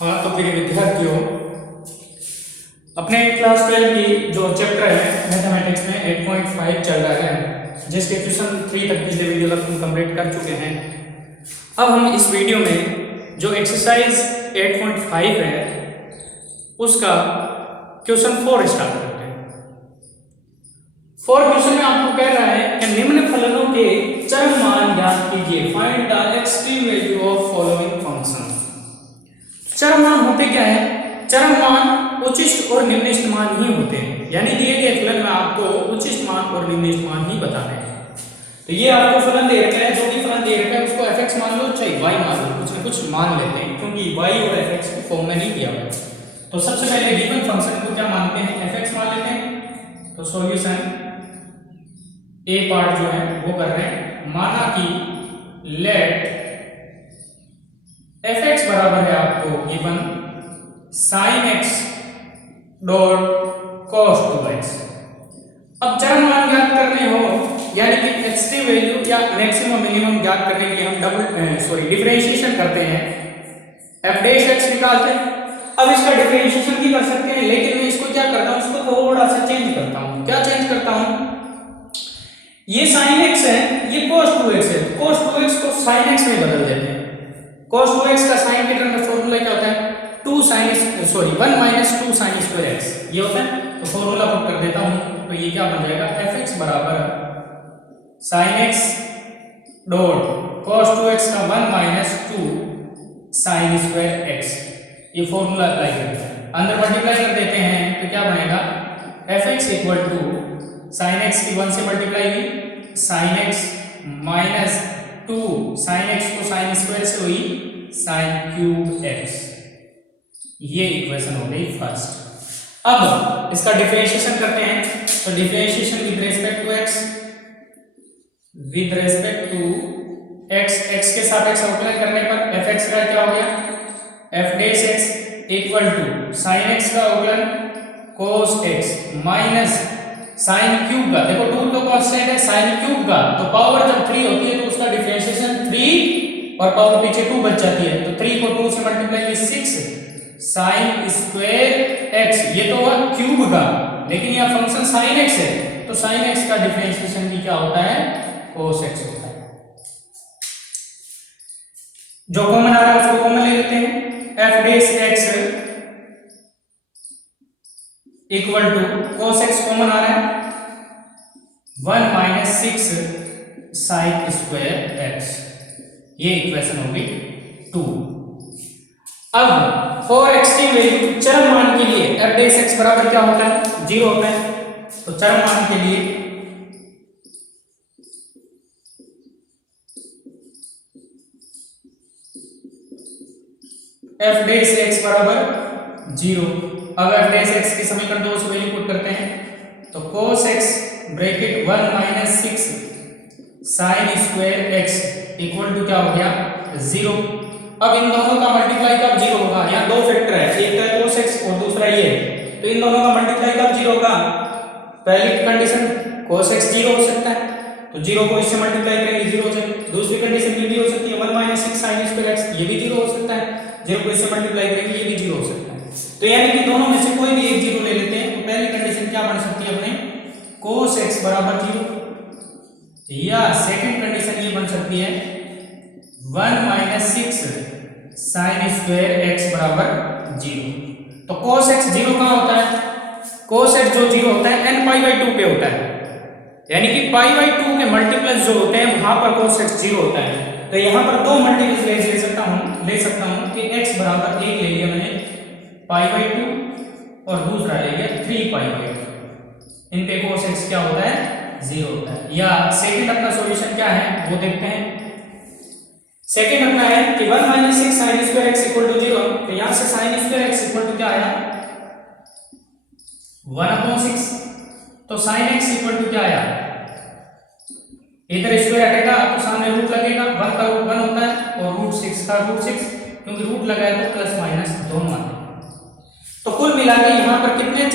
हाँ, तो प्रिय विद्यार्थियों, अपने क्लास 12 की जो चैप्टर है मैथमेटिक्स में 8.5 चल रहा है, जिसके क्वेश्चन 3 तक पिछले वीडियो हम कंप्लीट कर चुके हैं। अब हम इस वीडियो में जो एक्सरसाइज 8.5 है उसका क्वेश्चन 4 स्टार्ट करते हैं। 4 क्वेश्चन में आपको कह रहा है कि निम्न फलनों के चरम मान ज्ञात कीजिए, find the extreme value of following function. चरम मान होते क्या है? चरम मान उच्चिष्ट और निम्निष्ट मान ही होते हैं, यानी दिए गए फलन में आपको उच्चिष्ट मान और निम्निष्ट मान ही बताने हैं। तो ये आपको फलन दे रखा है, जो भी फलन दे रखा है उसको fx मान लो चाहे y मान लो, कुछ ना कुछ मान लेते हैं, क्योंकि y और fx को फॉर्म में नहीं दिया हुआ। तो सबसे पहले गिवन फंक्शन को क्या मानते हैं? fx मान लेते हैं। तो सॉल्यूशन ए पार्ट जो है वो कर रहे हैं। माना कि लेट fx बराबर है आपको given sin x dot cos 2x। अब चरम मान ज्ञात करने हो, यानी कि एक्सट्रीम वैल्यू या मैक्सिमम मिनिमम ज्ञात करने के लिए हम डिफरेंशिएशन करते हैं, f डैश x निकालते हैं। अब इसका डिफरेंशिएशन भी कर सकते हैं, लेकिन मैं इसको क्या करता हूं, इसको थोड़ा सा चेंज करता हूं। क्या चेंज करता हूं? ये sin x है, ये cos 2x है, cos 2x को sin x में बदल देते हैं। cos 2x का sin के टर्म में फॉर्मूला क्या होता है? 1 माइनस 2 sin स्क्वायर x ये होता है। तो फॉर्मूला पुट कर देता हूं, तो ये क्या बन जाएगा? fx बराबर sin x dot cos 2x का 1 माइनस 2 sin स्क्वायर x। ये फॉर्मूला अप्लाई करते हैं, अंदर मल्टीप्लाई कर देते हैं, तो क्या बनेगा? fx equal to sin x की 1 से मल्टीप्लाई हुई sin x minus 2 sin x को sin स्क्वायर से हुई sin क्यूब x। ये इक्वेशन हो गई फर्स्ट। अब इसका डिफरेंशिएशन करते हैं, तो differentiation with respect to x, with respect to x के सापेक्ष अवकलन करने पर fx का क्या हो गया? f dash x equal to sin x का अवकलन cos x minus sin cube का, देखो 2 तो कांस्टेंट है, sin क्यूब का तो पावर जब 3 होती है तो उसका डिफरेंशिएशन 3 और पावर पीछे 2 बच जाती है, तो 3 को 2 से मल्टीप्लाई की 6 sin स्क्वायर x। ये तो हुआ क्यूब का, लेकिन यह फंक्शन sin x है, तो sin x का डिफरेंशिएशन भी क्या होता है? cos x होता है। जो कॉमन आ रहा है उसको कॉमन ले लेते हैं। f dash x equal to cos x common आ रहा है 1 माइनस 6 sin स्क्वायर x। ये इक्वेशन होगी 2। अब फॉर एक्सट्रीम वैल्यू चरम मान के लिए f डैश x बराबर क्या होता है? 0 होता है। तो चरम मान के लिए f डैश x बराबर 0। अब f डैश x की समीकरण 2 से वैल्यू पुट करते हैं, तो cos x bracket 1 minus 6 sin square x equal to क्या हो गया? 0। अब इन दोनों का मल्टीप्लाई कब 0 होगा? यहाँ दो फैक्टर है, एक तो है cos x और दूसरा ये, तो इन दोनों का मल्टीप्लाई कब 0 होगा? पहली कंडीशन cos x 0 हो सकता है, तो 0 को इससे मल्टीप्लाई करेंगे 0 से। दूसरी कंडीशन ये भी हो सकती है 1 माइनस 6 sin स्क्वायर x, ये भी 0 हो सकता है, 0 को इससे मल्टीप्लाई करेंगे ये भी 0 हो सकता है। तो यानी कि दोनों में से कोई भी एक 0 ले लेते हैं, तो पहली कंडीशन क्या बन सकती है अपने? cos x बराबर 0, या सेकंड कंडीशन ये बन सकती है 1 माइनस 6 sin स्क्वायर x बराबर 0। तो cos x 0 कहां होता है? cos x जो 0 होता है n पाई बाई 2 पे होता है, यानी कि पाई बाई 2 के मल्टीपल्स जो होते हैं वहां पर cos x 0 होता है। तो यहां पर दो मल्टीपल्स ले सकता हूं कि x बराबर एक ले लिया मैंने पाई बाई 2 और दूसरा ले लिया 3 पाई बाई 2। इन पे cos x क्या होता है? 0 होता है। या सेकंड अपना सॉल्यूशन क्या है वो देखते हैं। सेकंड अपना है कि 1 minus 6 sin square x equal to 0, तो यहां से sin square x equal to क्या आया? 1/6। तो sin x इक्वल टू क्या आया? इधर स्क्वायर हटेगा तो सामने रूट लगेगा, 1 का रूट 1 होता है और रूट 6 का रूट 6, क्योंकि रूट लगाया तो प्लस माइनस दोनों आते हैं। तो कुल मिलाकर यहां पर कितने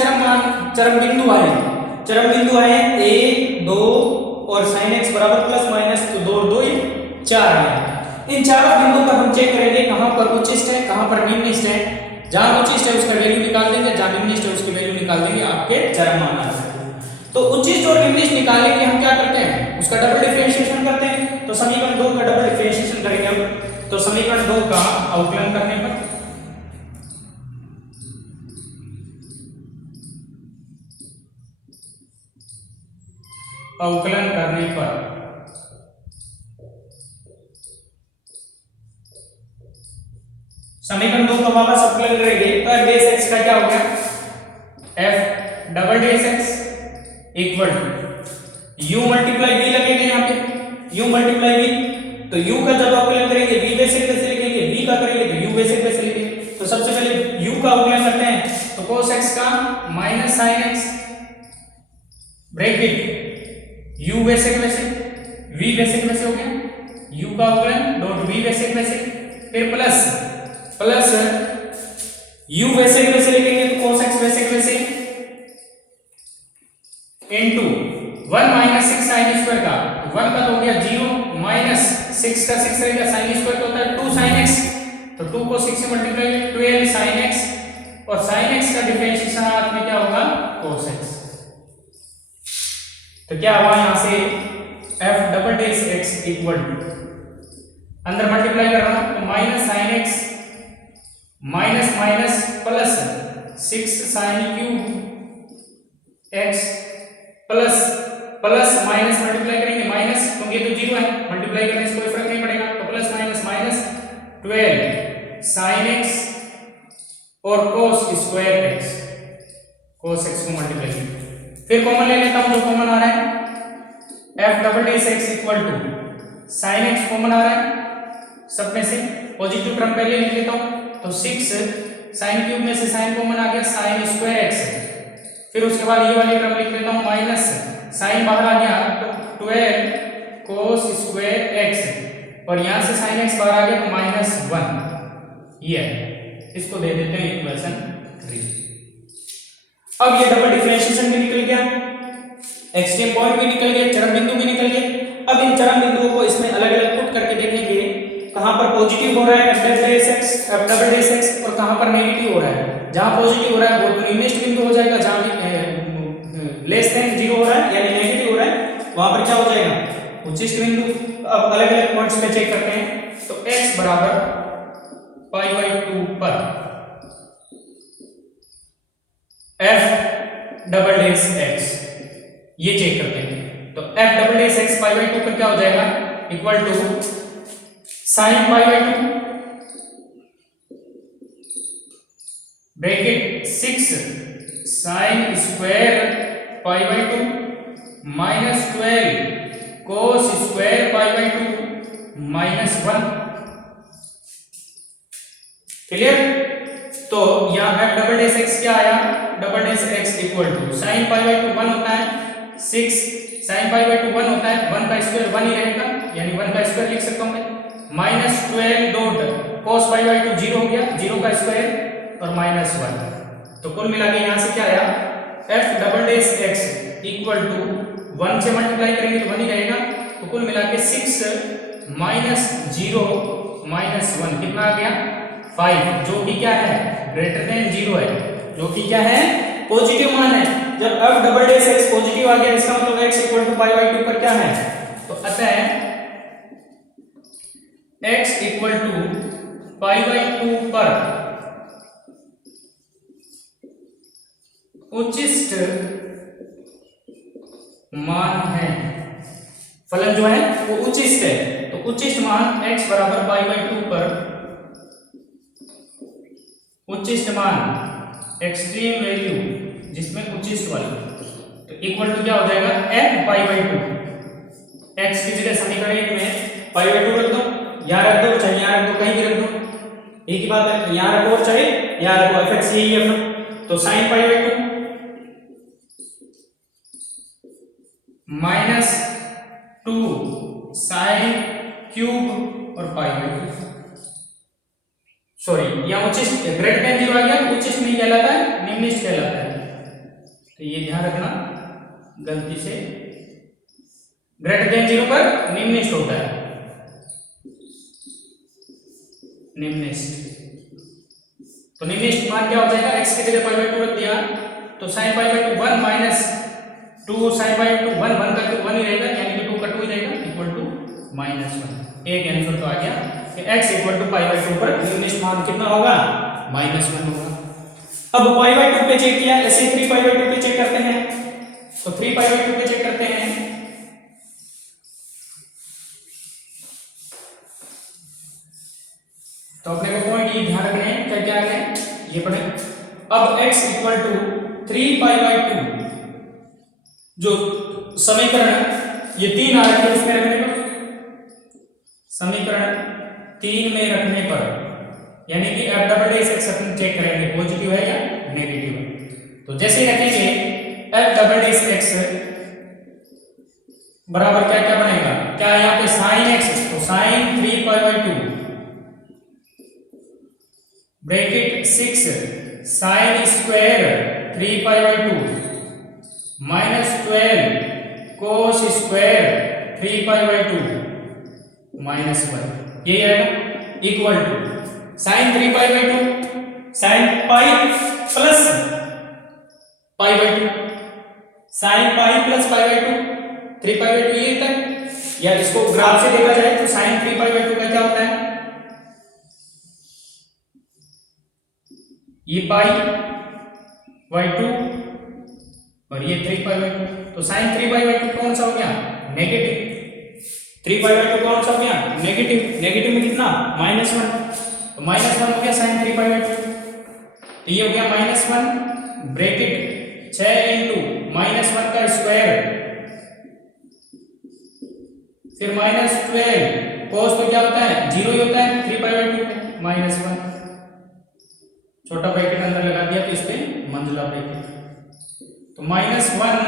चरम बिंदु आए? चरम बिंदु आए 1, 2 और sin x बराबर प्लस माइनस, तो 2 और 2 4 आए। इन चारों बिंदुओं पर हम चेक करेंगे कहां पर उच्चिष्ट है, कहां पर निम्नलिष्ट है। जहां उच्चिष्ट है उसका वैल्यू निकाल देंगे, जहां निम्नलिष्ट है उसकी वैल्यू निकाल देंगे, आपके चरम मान आ जाएंगे। तो उच्चिष्ट और निम्नलिष्ट निकालने के लिए हम क्या करते हैं, उसका डबल डिफरेंशिएशन करते हैं। तो समीकरण 2 का डबल डिफरेंशिएशन करेंगे हम। तो समीकरण 2 का अवकलन करने पर समीकरण 2 का वापस अवकलन करेंगे तो f बेस x का क्या हो गया, f double base x equal to u multiply v लगेगा यहाँ पे, u मल्टीप्लाई v। तो u का जब अवकलन करेंगे v बेस x कैसे लिखेंगे, v का करेंगे तो u बेस x कैसे लिखेंगे। तो सबसे पहले u का अवकलन करते हैं। तो cos x का minus sin x bracket u base x वैसे v बेस x वैसे हो गया, u का अवकलन डॉट v बेस x वैसे, फिर प्लस u वैसे वैसे लिखेंगे तो cos x वैसे वैसे इनटू 1 माइनस 6 sin स्क्वायर का, 1 का तो हो गया 0 माइनस 6 का 6 रहेगा, sin स्क्वायर का होता है 2 sin x। तो 2 को 6 से मल्टीप्लाई 12 sin x, और sin x का डिफरेंशिएशन हाथ में क्या होगा, cos x। तो क्या हुआ यहां से f double dash x equal to, अंदर मल्टीप्लाई कर रहा हूं तो minus sin x minus minus plus 6 sin cube x plus plus minus multiply करेंगे माइनस, क्योंकि तो जीरो है, मल्टीप्लाई करने से कोई फर्क नहीं पड़ेगा। तो plus minus minus 12 sin x और cos square x, cos x को मल्टीप्लाई करेंगे। फिर कॉमन ले लेता हूं, जो कॉमन आ रहा है f double dash x equal to sin x common आ रहा है सब में से, पॉजिटिव टर्म पहले लिख लेता हूं। तो 6 sin क्यूब में से sin कॉमन आ गया, sin स्क्वायर x। फिर उसके बाद ये वाली टर्म लिख लेता हूं माइनस sin बाहर आ गया तो 12 cos स्क्वायर x, और यहां से sin x बाहर आ गया तो माइनस 1। ये है, इसको दे देते हैं इक्वेशन 3। अब ये डबल डिफरेंशिएशन भी निकल गया, एक्सट्रीम पॉइंट भी निकल गया, चरम बिंदु भी निकल गए। अब इन चरम बिंदुओं को इसमें अलग अलग पुट करके देखेंगे कहां पर पॉजिटिव हो रहा है f डबल डैश x और कहां पर नेगेटिव हो रहा है। जहां पॉजिटिव हो रहा है वो निम्नलिष्ट बिंदु हो जाएगा, जहां लेस देन 0 हो रहा है यानी नेगेटिव हो रहा है वहां पर क्या हो जाएगा, उच्चिष्ट बिंदु। अब अलग अलग पॉइंट्स पे चेक करते हैं। तो x बराबर π/2 पर f डबल डैश x, ये चेक करते हैं। तो f डबल डैश x π/2 पर क्या हो जाएगा, equal to sin π/2 bracket 6 sin square π/2 minus 12 cos square π/2 minus 1। Clear. तो यहां f डबल डैश x क्या आया, double dash x equal to sin π/2 1 होता है, 6 sin π/2 1 होता है, 1 का स्क्वायर 1 ही रहेगा यानी 1 का स्क्वायर लिख सकता हूं मैं, माइनस 12 डॉट cos π/2 0 हो गया, 0 का स्क्वायर और माइनस 1। तो कुल मिला के यहां से क्या आया, f double dash x equal to 1 से मल्टीप्लाई करेंगे तो 1 ही रहेगा। तो कुल मिला के 6 माइनस 0 माइनस 1 कितना आ गया, 5, जो कि क्या है, ग्रेटर देन 0 है, जो कि क्या है, पॉजिटिव मान है। जब f double dash x positive आ गया इसका मतलब x इक्वल टू π/2 पर क्या है, तो अतः x इक्वल टू π/2 पर उच्चिष्ट मान है, फलन जो है वो उच्चिष्ट है। तो उच्चिष्ट मान x बराबर π/2 पर उच्चिष्ट मान एक्सट्रीम वैल्यू जिसमें उच्चिष्ट वाली, तो इक्वल टू क्या हो जाएगा, f π/2। x की जगह समीकरण 1 में π/2 रख दो, यहां रख दो चाहे यहां रख दो, कहीं भी रख दो, एक ही बात है, यहां रखो चाहे यहां रखो, fx यही है। तो sin π/2 माइनस 2 sin क्यूब और π/2, सॉरी यहां उच्चिष्ट ग्रेटर देन 0 आ गया, उच्चिष्ट नहीं कहलाता है, निम्नलिष्ट कहलाता है। तो ये ध्यान रखना, गलती से ग्रेटर देन 0 पर निम्नलिष्ट होता है। निम्नलिखित। तो निम्नलिखित मान क्या हो जाएगा, x की जगह पाई बाई 2 रख दिया तो sin pi by 2 1 minus 2 sin पाई 2 1 1 का तो 1 ही रहेगा, यानी कि 2 का 2 ही रहेगा, इक्वल टू -1। एक आंसर तो आ गया कि x equal to pi by 2 पर निम्नलिखित मान कितना होगा, -1 होगा। अब पाई बाई 2 पे चेक किया, ऐसे 3 पाई बाई 2 पे चेक करते हैं। तो 3 पाई बाई 2 पे चेक करते हैं। तो अपने को पॉइंट ये ध्यान रखने हैं, क्या क्या है ये पढ़े। अब x equal to 3 pi by 2 जो समीकरण ये 3 आ रहा है, इसमें रखने पर समीकरण 3 में रखने पर, यानी कि f डबल डैश x अपन चेक करेंगे पॉजिटिव है या नेगेटिव है। तो जैसे ही रखेंगे f डबल डैश x बराबर क्या क्या बनेगा, क्या यहाँ पे sin x, तो sin 3 pi by 2 bracket 6 sin square 3 pi by 2 minus 12 cos square 3 pi by 2 -1, ये आएगा equal to sin 3 pi by 2 sin pi plus pi by 2 sin pi plus pi by 2 3 pi by 2 ये तक, या इसको graph से देखा जाए तो sin 3 पाई बाई 2 का क्या होता है, ये पाई बाई 2 और ये 3 पाई बाई 2। तो sin 3 पाई बाई 2 कौन सा हो गया, नेगेटिव। 3 पाई बाई 2 कौन सा हो गया, नेगेटिव। नेगेटिव में कितना, -1, तो -1 हो गया sin 3 पाई बाई 2। तो ये हो गया -1 ब्रैकेट 6 इंटू -1 का स्क्वायर फिर -12 cos तो क्या होता है 0 ही होता है 3 पाई बाई 2 में -1, छोटा ब्रैकेट अंदर लगा दिया तो इस पे मंझला ब्रैकेट, तो -1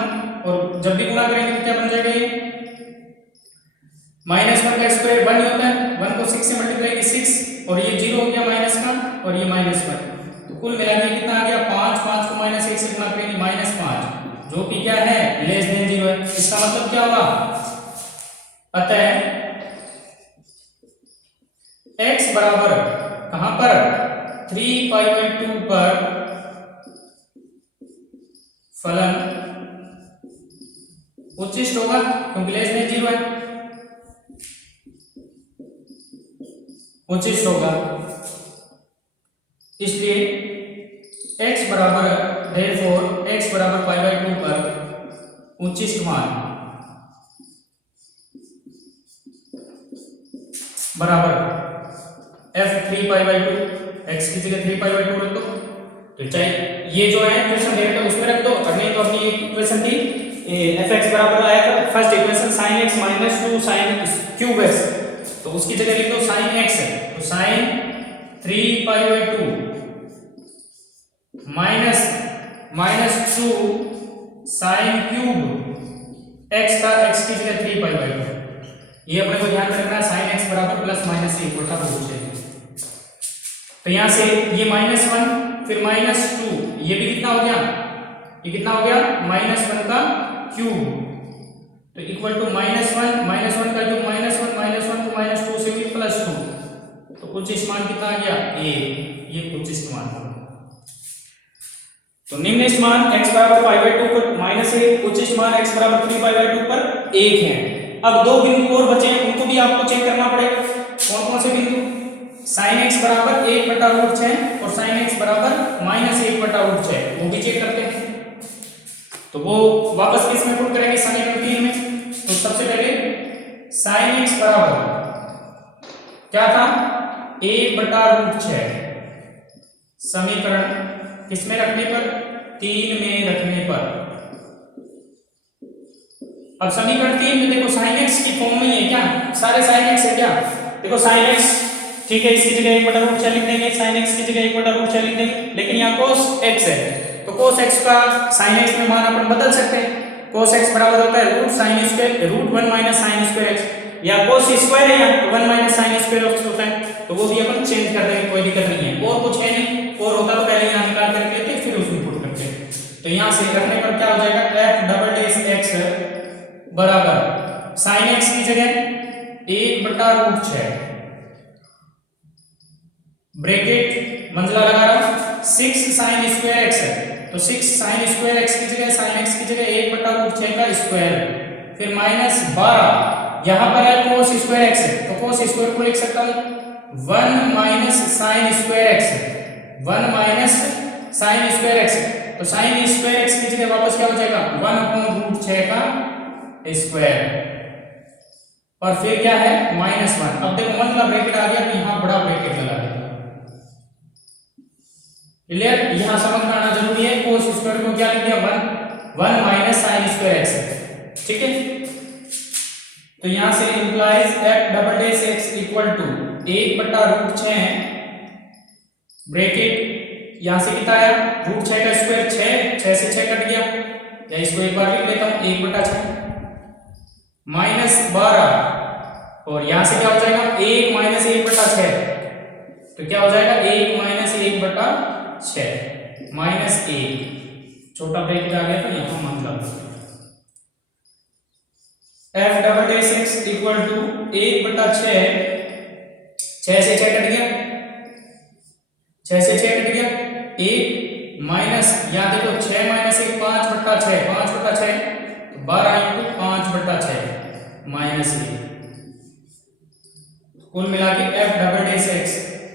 और जब भी गुणा करेंगे तो क्या बन जाएगा ये, -1 का स्क्वायर 1 ही होता है, 1 को 6 से मल्टीप्लाई की 6 और ये 0 हो गया माइनस का और ये -1, तो कुल मिला के कितना आ गया 5, 5 को -1 से गुणा करेंगे -5 जो कि क्या है लेस देन 0 है। इसका मतलब क्या होगा, अतः x बराबर कहां पर 3 पाई बाई 2 पर फलन उच्चिष्ट होगा क्योंकि लेस देन 0 है, उच्चिष्ट होगा, इसलिए x बराबर therefore x बराबर पाई बाई 2 पर उच्चिष्ट मान बराबर f 3 पाई बाई 2, x की जगह 3 पाई बाई 2 रख दो, तो चाहे ये जो है इक्वेशन डायरेक्ट उसमें रख दो, और नहीं तो अपनी इक्वेशन थी fx बराबर आया था first equation sin x minus 2 sin cube x, तो उसकी जगह लिख दो sin x है, तो sin 3 pi by 2 minus 2 sin cube x का x की जगह 3 पाई बाई 2, ये अपने को ध्यान रखना है sin x बराबर प्लस माइनस से इक्वल का रूप है। तो यहां से ये -1 फिर -2 ये भी कितना हो गया, ये कितना हो गया -1 का क्यूब, तो इक्वल टू -1 का क्यूब -1 को -2 से भी +2, तो उच्चिष्ट मान कितना आ गया a, ये उच्चिष्ट मान होगा। तो निम्नलिखित मान x बराबर पाई बाई 2 पर -1, उच्चिष्ट मान x बराबर 3 पाई बाई 2 पर 1 है। अब दो बिंदु और बचे हैं, उनको भी आपको चेक करना पड़ेगा। कौन कौन से बिंदु, sin x बराबर 1/√6 और sin x बराबर -1/√6, वो भी चेक करते हैं। तो वो वापस किस में पुट करेंगे, समीकरण 3 में। तो सबसे पहले sin x बराबर क्या था 1/√6, समीकरण किस में रखने पर, 3 में रखने पर। अब समीकरण 3 में देखो sin x की फॉर्म में है क्या, सारे sin x है क्या, देखो sin x ठीक है, इसकी जगह 1/√6 लिख देंगे, sin x की जगह 1/√6 लिख देंगे, लेकिन यहाँ cos x है तो cos x का sin x में मान अपन बदल सकते हैं। cos x बराबर होता है √sin square √1 minus sin square x, या cos स्क्वायर है या 1 माइनस sin स्क्वायर x होता है, तो वो भी अपन चेंज कर देंगे, कोई दिक्कत नहीं है। और कुछ है नहीं, और होता तो पहले यहाँ निकाल कर लेते फिर उसमें पुट करते। तो यहाँ से रखने पर क्या हो जाएगा, f डबल डैश x बराबर sin x की जगह 1/√6 ब्रैकेट मंजिला लगा रहा 6 साइन स्क्वायर एक्स है, तो 6 साइन स्क्वायर एक्स की जगह साइन एक्स की जगह 1/√6 का स्क्वायर, फिर माइनस 12 यहां पर है cos स्क्वायर एक्स है, तो cos स्क्वायर को लिख सकता हूं 1 minus sine square x, 1 minus sine square x, तो साइन स्क्वायर एक्स की जगह वापस क्या हो जाएगा 1/√6 का स्क्वायर, और फिर क्या है -1। अब देखो मतलब ब्रैकेट आ गया, तो यहां बड़ा ब्रैकेट लगा देगा। क्लियर, यहां समझ में आना जरूरी है। cos स्क्वायर को क्या लिख दिया 1 माइनस साइन स्क्वायर एक्स, ठीक है। तो यहां से implies f double dash x equal to 1/√6 bracket यहां से कितना आया √6 का स्क्वायर 6 से 6 कट गया, या इसको एक बार लिख लेता हूं 1/6 माइनस 12, और यहां से क्या हो जाएगा 1 माइनस 1/6, तो क्या हो जाएगा 1 माइनस 1/6 माइनस 1, छोटा ब्रैकेट आ गया, तो यहां मतलब f double dash x equal to 1/6 6 से 6 कट गया, 6 से 6 कट गया 1 माइनस, यहां देखो 6 माइनस 1 5/6 5/6, तो 12 इंटू 5/6 माइनस 1, कुल मिला के f डबल डैश x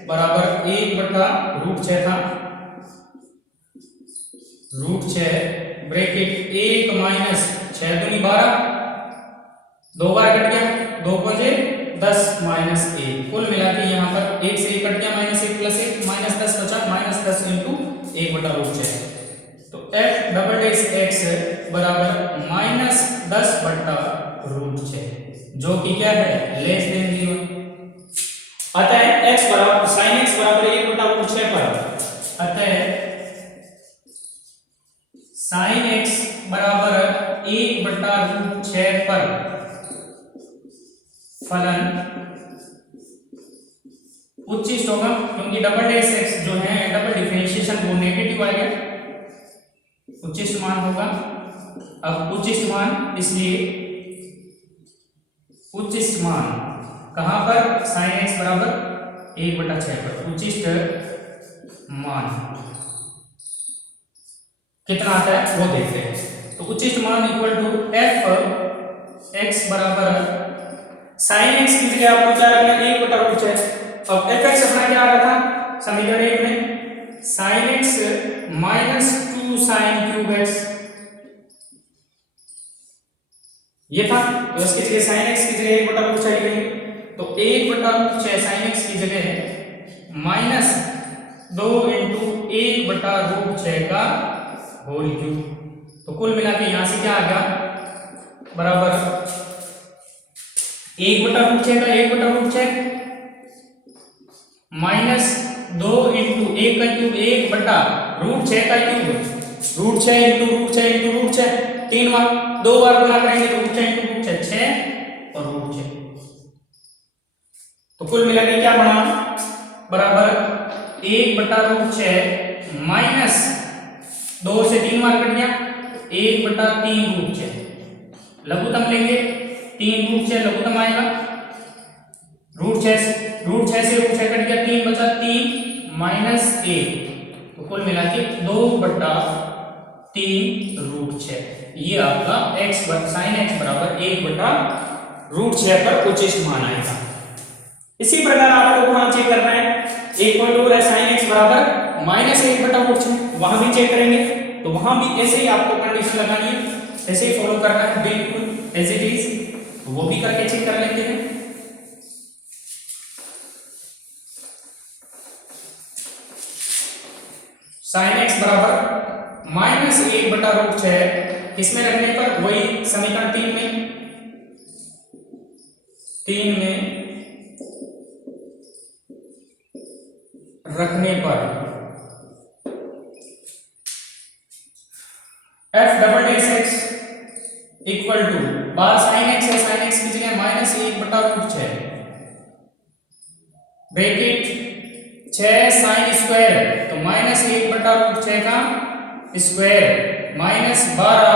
बराबर 1/√6 था, √6 ब्रैकेट 1 माइनस 6 दूनी 12, 2 बार कट गया 2 पंजे 10 माइनस 1, कुल मिला के यहाँ पर 1 से 1 कट गया -1 प्लस 1 -10 बचा -10 इंटू 1/√6, तो f डबल डैश x बराबर -10/√6, जो कि क्या है लेस देन 0। अतः x बराबर sin x बराबर 1/√6 पर, अतः sin x बराबर 1/√6 पर फलन उच्चिष्ट होगा, क्योंकि डबल डैश x जो है डबल डिफरेंशिएशन वो नेगेटिव आएगा, उच्चिष्ट मान होगा। अब उच्चिष्ट मान, इसलिए उच्चिष्ट मान कहां पर sin x बराबर 1/6 पर, उच्चिष्ट मान कितना आता है वो देखते हैं। तो उच्चिष्ट मान इक्वल टू f x बराबर sin x की जगह आपको क्या रखना है 1/√6, अब f(x) अपना क्या आ रहा था समीकरण 1 में sin x minus 2 sin cube x, ये था, तो इसकी जगह sin x की जगह 1/√6 लिखेंगे, तो 1/√6 sin x की जगह माइनस 2 इंटू 1/√6 का होल क्यूब, तो कुल मिला के यहां से क्या आ गया बराबर 1/√6 का 1/√6 माइनस 2 इंटू 1 का क्यूब 1/√6 का क्यूब, √6 इंटू √6 इंटू √6 3 बार 2 बार गुणा करेंगे तो √6 इंटू √6 6 और √6, तो कुल मिला के क्या बना बराबर 1/√6 माइनस 2 से 3 बार कट गया 1/3√6, लघुत्तम लेंगे 3√6 लघुत्तम आएगा, √6 से √6 कट गया 3 बचा 3 माइनस 1, तो कुल मिला के 2/3√6, ये आपका x sin x बराबर 1/√6 पर उच्चिष्ट मान आएगा। इसी प्रकार आपको वहां चेक करना है, एक पॉइंट और है sin x बराबर -1/√6, वहां भी चेक करेंगे, तो वहां भी ऐसे ही आपको कंडीशन लगानी है, ऐसे ही फॉलो करना है बिल्कुल एज इट इज, तो वो भी करके चेक कर लेते हैं। sin x बराबर -1/√6 किसमें रखने पर, वही समीकरण 3 में रखने पर f double dash x equal to बार sin x है, sin x की जगह -1/√6 ब्रैकेट 6 sin स्क्वायर है, तो -1/√6 का square minus 12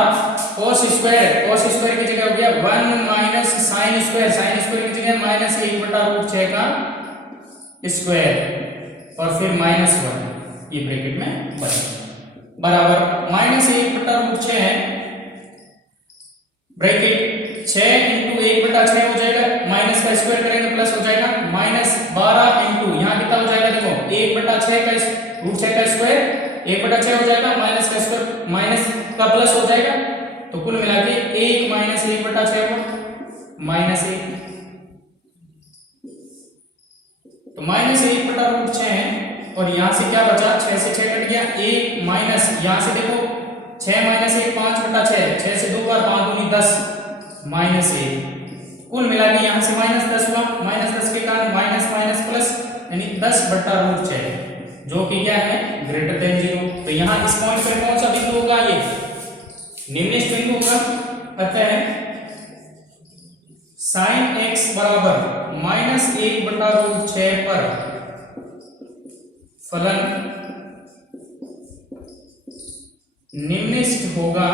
cos square, cos square की जगह हो गया 1 minus sin square, sin square की जगह -1/√6 का स्क्वायर, और फिर -1 ये ब्रैकेट में बचेगा बराबर -1/√6 ब्रैकेट 6 × 1/6 हो जाएगा, माइनस का स्क्वायर करेंगे प्लस हो जाएगा, -12 × यहाँ कितना हो जाएगा देखो 1/6 का √6 का स्क्वायर 1/6 हो जाएगा, माइनस का स्क्वायर माइनस का प्लस हो जाएगा, तो कुल मिला के 1 - 1/6 को -1, तो -1/√6 है। और यहाँ से क्या बचा, 6 से 6 कट गया, 1 माइनस यहाँ से देखो 6 - 1 5/6, 6 से 2 बार 5 दूनी 10 -1, कुल मिला के यहाँ से -10 हुआ, -10 के कारण माइनस माइनस प्लस यानी 10/√6 जो कि क्या है ग्रेटर देन 0। तो यहाँ इस पॉइंट पर कौन सा बिंदु होगा, ये निम्नलिखित बिंदु होगा। अतः sin x बराबर -1/√6 पर फलन निम्नलिखित होगा।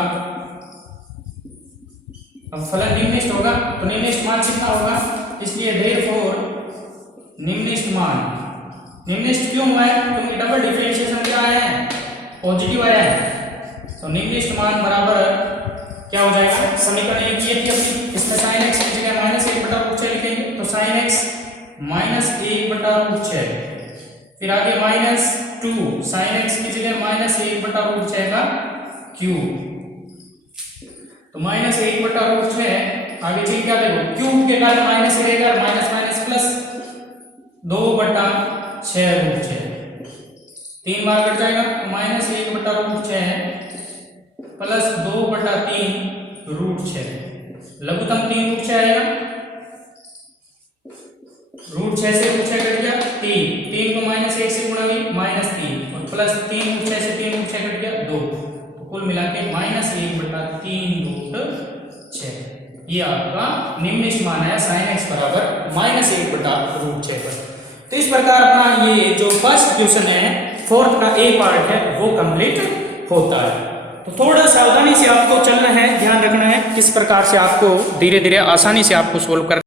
अब फलन निम्नलिखित होगा तो निम्नलिखित मान कितना होगा, इसलिए देयरफॉर निम्नलिखित मान, निम्नलिखित क्यों हुआ है क्योंकि डबल डिफरेंशिएशन क्या आया है, पॉजिटिव आया है। तो निम्नलिखित मान बराबर क्या हो जाएगा, समीकरण एक ये थी अपनी, इसमें sin x की जगह -1/√6 लिखेंगे, तो sin x -1/√6, फिर आगे -2 sin x की जगह -1/√6 का क्यूब, तो -1/√6 आगे चीज क्या देखो क्यूब के कारण माइनस रहेगा, माइनस माइनस प्लस 2/6√6 3 बार कट जाएगा, -1/√6 प्लस 2/3√6, लघुत्तम 3√6 आएगा, √6 से √6 कट गया 3 को -1 से गुणा भी -3 और प्लस 3√6 से 3√6 कट गया 2, तो कुल मिला के -1/3√6 ये आपका निम्नलिखित मान आया sin x बराबर -1/√6 पर। तो इस प्रकार अपना ये जो फर्स्ट क्वेश्चन है फोर्थ का ए पार्ट है वो कंप्लीट होता है। तो थोड़ा सावधानी से आपको चलना है, ध्यान रखना है किस प्रकार से आपको धीरे धीरे आसानी से आपको सोल्व कर